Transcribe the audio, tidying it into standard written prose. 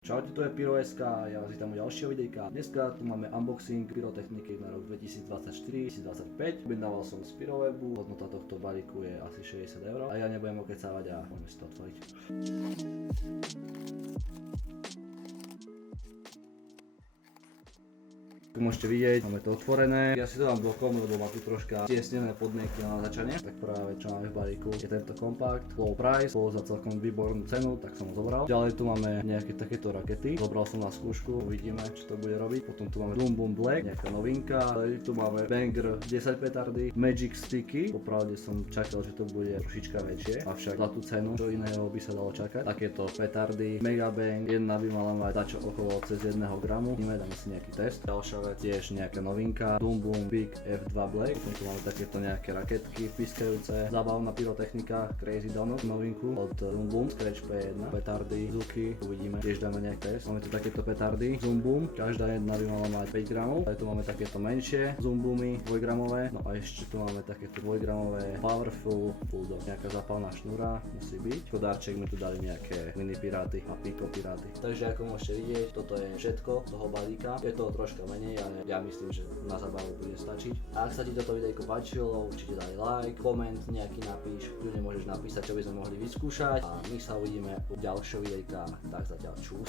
Čaute, to je Pyro.sk, ja vás vítam u ďalšieho videjka. Dneska tu máme unboxing pyrotechniky na rok 2024-2025. Objednával som z Pyrowebu, hodnota tohto balíku je asi 60 € a ja nebudem okecávať a poďme si to otvoriť. Ako môžete vidieť, máme to otvorené. Ja si to dám blokom, lebo má tu troška tiesnené podmienky na natáčanie. Tak práve čo máme v balíku je tento kompakt, low price, bol za celkom výbornú cenu, tak som ho zobral. Ďalej tu máme nejaké takéto rakety, zobral som na skúšku, uvidíme, čo to bude robiť. Potom tu máme Boom Boom Black, nejaká novinka. Ďalej tu máme Banger 10 petardy, Magic Sticky. Popravde som čakal, že to bude trošička väčšie, avšak za tú cenu, čo iného by sa dalo čakať. Takéto petardy, Mega Bang, jedna by mala mať dačo okolo cez 1 gramu. Dáme si nejaký test. Ďalšia vec, tiež nejaká novinka, Boom Boom Big F2 Black. Potom tu máme takéto nejaké raketky piskajúce, zábavná pyrotechnika Crazy Donut, novinku od Boom Boom, Scratch P1, petardy, zuky, uvidíme, tiež dáme nejaký test. Máme tu takéto petardy, Zoom Boom, každá jedna by mala mať 5 gramov. Aj tu máme takéto menšie Zoom Boomy, 2 gramové, no a ešte tu máme takéto 2 gramové Powerful Bulldog, nejaká zápalná šnúra musí byť. Kodárček mi tu dali nejaké mini piráty a pico piráty. Takže ako môžete vidieť, toto je všetko toho balíka. Je to troška menej, ale ja myslím, že na zábavu bude stačiť. A ak sa ti toto videjko páčilo, určite daj like, koment nejaký napíš, kľudne môžeš napísať, čo by sme mohli vyskúšať a my sa uvidíme u ďalšieho videjka, tak zatiaľ čus.